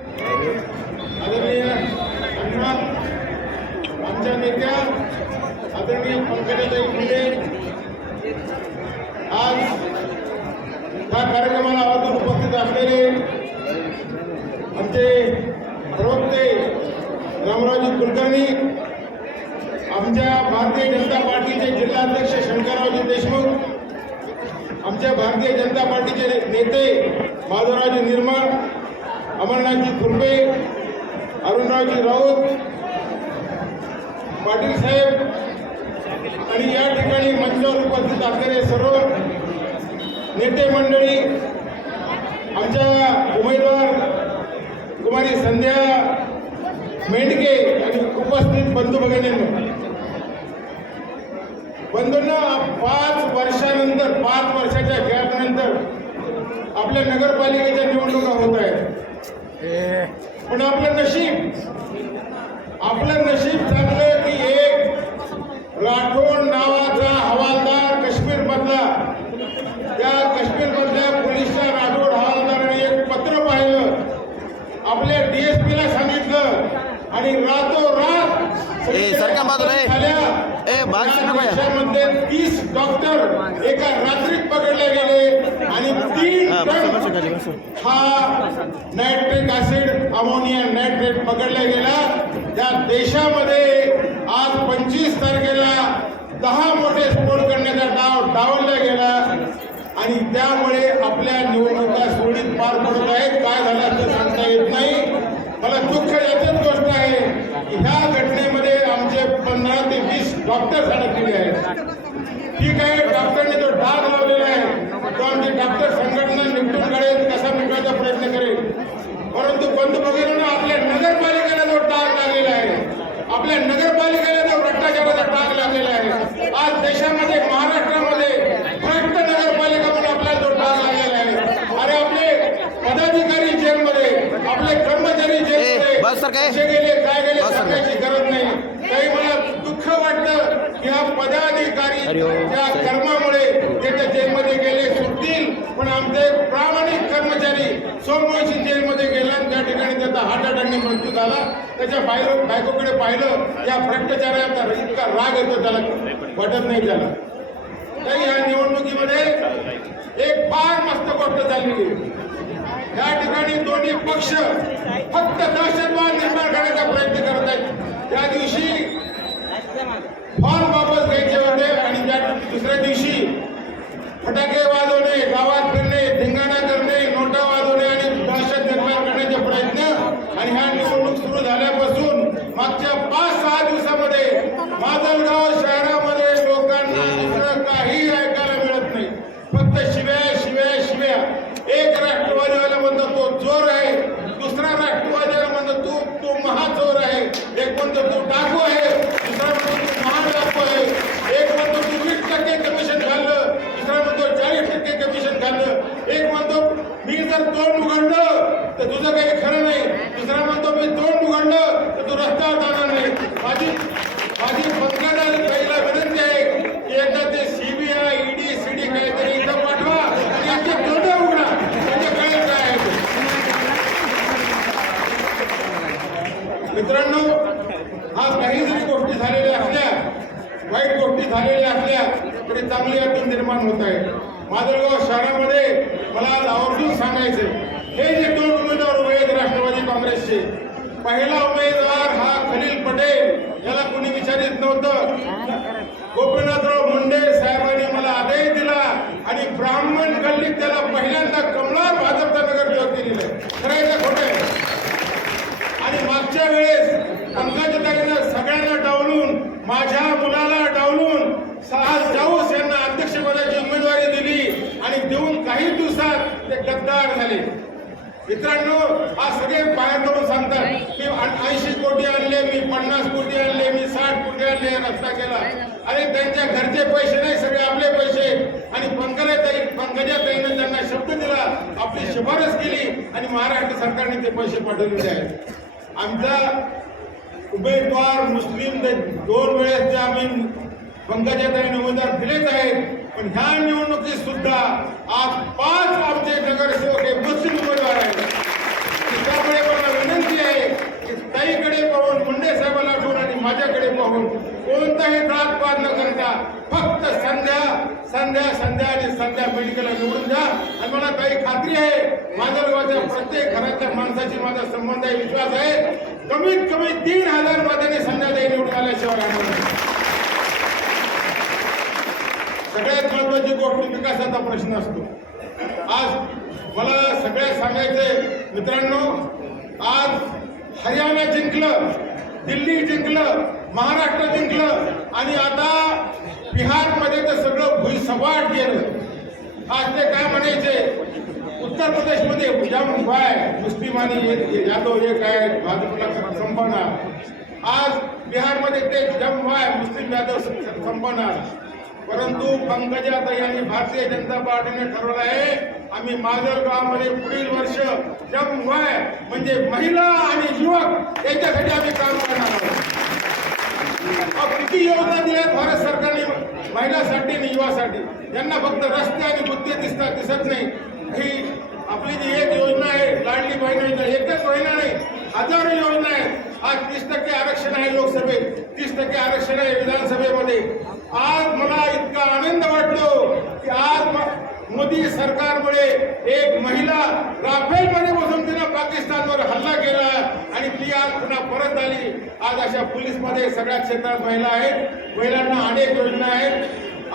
आदरणीय आमच्या नेत्या आदरणीय पंकजाताई मुंडे आज या कार्यक्रमाला आवर्जून उपस्थित असलेले आमचे प्रवक्ते रामरावजी कुलकर्णी आमच्या भारतीय जनता पार्टीचे जिल्हाध्यक्ष शंकररावजी देशमुख आमच्या भारतीय जनता पार्टीचे नेते माधवराजू निर्मळ अमरनाथजी खुरपे अरुणरावजी राऊत पाटील साहेब आणि या ठिकाणी मंचावर उपस्थित असलेले सर्व नेते मंडळी आमच्या उमेदवार कुमारी संध्या मेंढके आणि उपस्थित बंधू भगिनींनो. बंधूंना पाच वर्षानंतर पाच वर्षाच्या गॅपनंतर आपल्या नगरपालिकेच्या निवडणुका होत आहेत. पण आपलं नशीब आपलं नशीब चांगलं देशामध्ये तीस डॉक्टर एका रात्रीत पकडले गेले आणि तीन हा, नायट्रिक ऍसिड अमोनिया नायट्रेट पकडला गेला. त्या देशामध्ये आज पंचवीस तारखेला दहा मोठे स्फोट करण्याचा डाव डावलला गेला. आणि त्यामुळे आपल्या निवडणुका सुरळीत पार पडत आहेत काय झालं असं सांगता येत नाही मला दुःख याचीच गोष्ट आहे की ह्या घटनेमध्ये आमचे पंधरा ते वीस डॉक्टर अडकलेले आहेत. ठीक आहे डॉक्टरने जो डाग लावलेला आहे. तो आमची डॉक्टर संघटना निपटून काढेल कसा मिटवायचा प्रयत्न करेल. परंतु भगिनींनो आपल्या नगरपालिकेला जो डाग लागलेला आहे आपल्या नगरपालिकेला जो भ्रष्टाचाराचा डाग लागलेला आहे आज देशामध्ये महाराष्ट्रामध्ये भ्रष्ट नगरपालिका म्हणून आपल्याला जो डाग लागलेला आहे. अरे आपले पदाधिकारी जेलमध्ये आपले कर्मचारी जेलमध्ये गेले काय गेले बस सर काय? सांगायची गरज नाही काही मला दुःख वाटतं की हा हो. त्या कर्मामुळे ते त्या जेलमध्ये गेले सुटतील. पण आमचे प्रामाणिक कर्मचारी सोमवंशी जेलमध्ये गेला आणि त्या ठिकाणी त्याचा हार्ट अटॅकने मृत्यू झाला. त्याच्या बाहेर बायकोकडे पाहिलं या भ्रष्टाचाराचा इतका राग येतो त्याला. वाटत नाही त्याला. तर या निवडणुकीमध्ये एक फार मस्त गोष्ट झालेली. या ठिकाणी दोन्ही पक्ष फक्त दहशतवाद निर्माण करण्याचा प्रयत्न करत आहेत. त्या दिवशी फॉर्म वापस घ्यायचे तिसऱ्या दुसऱ्या दिवशी फटाके वाजवणे गावात फिरणे धिंगाणा करणे नोटा वाजवणे आणि दहशत निर्माण करण्याचे प्रयत्न. आणि ह्या निवडणूक सुरू झाल्यापासून मागच्या पाच सहा दिवसामध्ये माजलगाव शहरामध्ये लोकांना दुसरं काही ऐकायला मिळत नाही. फक्त शिव्या शिव्या शिव्या. एक राष्ट्रवादीवाला म्हणतो तो चोर आहे. दुसरा राष्ट्रवादीवाला म्हणतो तू तू महाचोर आहे. एक म्हणतो तू डाकू आहे दुसरा म्हणतो तू महान डाकू आहे एक म्हणतो तू वीस टक्के कमिशन खाल्लं दुसरा म्हणतो चाळीस टक्के कमिशन खाल्लं एक म्हणतो मी जर तोंड उघडलं तर तुझं काही खरं नाही दुसरा म्हणतो मी तोंड उघडलं तर तू रस्त्यावर जाणार नाही माझी माझी पंकजा ताईला विनंती आहे की एकदा ते सीबीआय ईडी सीडी काहीतरी इथं पाठवा आणि यांचे तोंड उघडा म्हणजे कळेल काय आहे ते. मित्रांनो आज काही जरी गोष्टी झालेल्या असल्या वाईट गोष्टी झालेल्या असल्या तरी चांगली अटी निर्माण होत आहे माजलगाव शहरामध्ये मला आज आवर्जून सांगायचं हे जे दोन उमेदवार उभे आहेत राष्ट्रवादी काँग्रेसचे पहिला उमेदवार हा खलील पटेल याला कोणी विचारित नव्हतं गोपीनाथराव मुंडे साहेबांनी मला आदेश दिला आणि ब्राह्मण गल्लीत त्याला पहिल्यांदा कमळावर भाजपचा नगरसेवक दिलेला आहे खरं आहे का खोटं आहे आणि मागच्या वेळेस पंकजताईनं सगळ्यांना डावलून माझ्या मुलाला डावलून आज जाऊस यांना अध्यक्षपदाची उमेदवारी दिली आणि देऊन काही दिवसात तयार गद्दार झाले. मित्रांनो आज सगळे बाहेर करून सांगतात मी ऐंशी कोटी आणले मी पन्नास कोटी आणले मी साठ कोटी आणले रस्ता केला. अरे त्यांच्या घरचे पैसे नाही सगळे आपले पैसे. आणि पंकजाताई पंकजाताईनं त्यांना शब्द दिला आपली शिफारस केली आणि महाराष्ट्र सरकारने ते पैसे पाठवलेले आहेत. आमचा उमेदवार मुस्लिम दोन वेळेस जे आम्ही पंकजाताईने उमेदवार दिलेच आहेत. पण ह्या निवडणुकीत सुद्धा आज पाच आमचे नगरसेवक हे मुस्लिम उमेदवार आहेत त्यामुळे मला बघून कोणताही जातपात न करता फक्त संध्या संध्या संध्या आणि संध्या मेडिकलला निवडून द्या. आणि मला काही खात्री आहे माझ्या लोकांच्या प्रत्येक घरातल्या माणसाशी माझा संबंध आहे विश्वास आहे. कमीत कमी तीन हजार मतांनी संध्याताई निवडून आल्याशिवाय सगळ्यात महत्वाची गोष्ट म्हणजे विकासाचा प्रश्न असतो. आज मला सगळ्यात सांगायचंय मित्रांनो आज हरियाणा जिंकलं दिल्ली जिंकलं महाराष्ट्र जिंकलं आणि आता बिहारमध्ये तर सगळं भुईसपाट गेलं. आज ते काय म्हणायचे? उत्तर प्रदेशमध्ये जम भाय मुस्लिम आणि हे- यादव एक आहे भाजपला संपणार आज बिहारमध्ये ते जमवाय मुस्लिम यादव संपणार परंतु पंकजाताई यांनी भारतीय जनता पार्टीने ठरवलं आहे आम्ही माजलगावमध्ये पुढील वर्ष जम म्हणजे महिला आणि युवक याच्यासाठी आम्ही काम करणार आहोत. किती योजना दिल्यात भारत सरकारने महिलासाठी आणि युवासाठी. यांना फक्त रस्ते आणि बुद्धी दिसतात दिसत नाही. ही आपली जी एक योजना आहे लाडली बहीण योजना एकच महिना नाही हजारो योजना आहेत आज तीस टक्के आरक्षण आहे लोकसभेत. तीस टक्के आरक्षण आहे विधानसभेमध्ये. आज मला इतका आनंद वाटतो की आज म- मोदी सरकारमुळे एक महिला राफेलमध्ये बसून तिनं पाकिस्तानवर हल्ला केला. ती आज पुन्हा परत आली. आज अशा पोलीसमध्ये सगळ्या क्षेत्रात महिला आहेत. महिलांना अनेक योजना आहेत.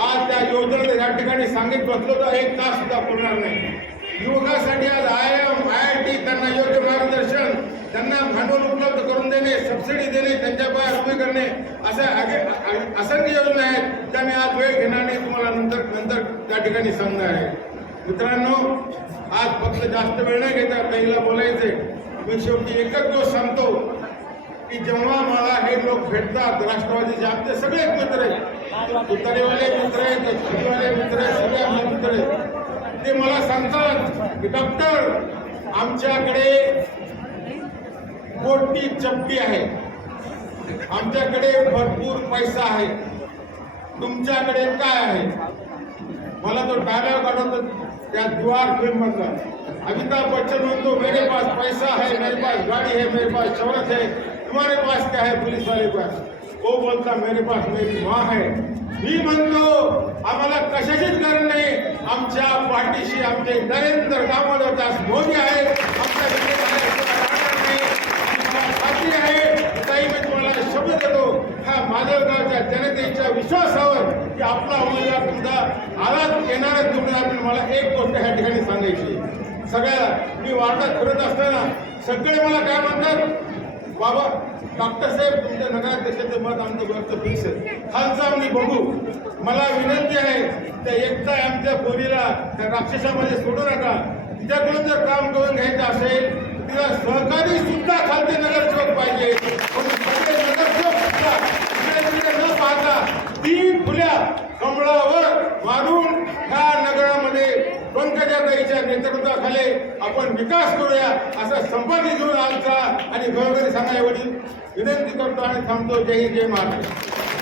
आज त्या योजना या ठिकाणी सांगित बसलो तर एक तास सुद्धा पुरणार नाही. युवकासाठी आज I M I I T त्यांना योग्य मार्गदर्शन त्यांना भांडवल उपलब्ध करून देणे सबसिडी देणे त्यांच्या पायात उभे करणे अशा असंख्य योजना आहेत. त्या मी आज वेळ घेणार नाही तुम्हाला नंतर नंतर त्या ठिकाणी सांगणार आहे. मित्रांनो आज फक्त जास्त वेळ नाही घेता पहिला बोलायचे मी शेवटी एकच गोष्ट सांगतो की जेव्हा मला हे लोक भेटतात राष्ट्रवादीचे आमचे सगळेच मित्र आहेत. तुतारीवाले मित्र आहेत छडीवाले मित्र आहेत सगळे आमचे मित्र आहेत. ते मला सांगतात की डॉक्टर आमच्याकडे मोठी चपटी आहे. आमच्याकडे भरपूर पैसा आहे. तुमच्याकडे काय आहे? मला तो डायलॉग आठवतो त्या दुवार फिल्म मधला. अमिताभ बच्चन म्हणतो मेरे पास पैसा है मेरे पास गाड़ी है मेरे पास शौरत है तुम्हारे पास क्या है? पुलिस वाले पास। वो बोलता मेरे पास मेरी माँ है। मी म्हणतो आम्हाला कशाचीच गरज नाही. आमच्या पाठीशी आमचे नरेंद्र दामोदर दास मोदी आहेत. आमच्याकडे आहे. ताई मी तुम्हाला शब्द देतो. हा माधवगावच्या जनतेच्या विश्वासावर की आपला उमेदवार तुमचा आलाच येणारच निवडून तुम्ही मला एक गोष्ट ह्या ठिकाणी सांगायची सगळ्याला. सगळ्या मी वार्डात फिरत असताना सगळे मला काय म्हणतात? बाबा डॉक्टर साहेब तुमच्या नगराध्यक्षाचं मत आमचं व्यक्त फिक्स आहे खालचा आम्ही बघू. मला विनंती आहे त्या एकता आमच्या पोरीला त्या राक्षसामध्ये सोडू नका. तिच्याकडून जर काम करून घ्यायचं असेल तिला सहकारी सुद्धा खालते नगरसेवक पाहिजे. नगरसेवक सुद्धा न पाहता तीन फुल्या कमळावर मारून ह्या पंकजाताईच्या नेतृत्वाखाली आपण विकास करूया असा संपर्क घेऊन आमचा आणि घरोघरी सांगायवडी विनंती करतो आणि थांबतो. जय हिंद जय महाराष्ट्र.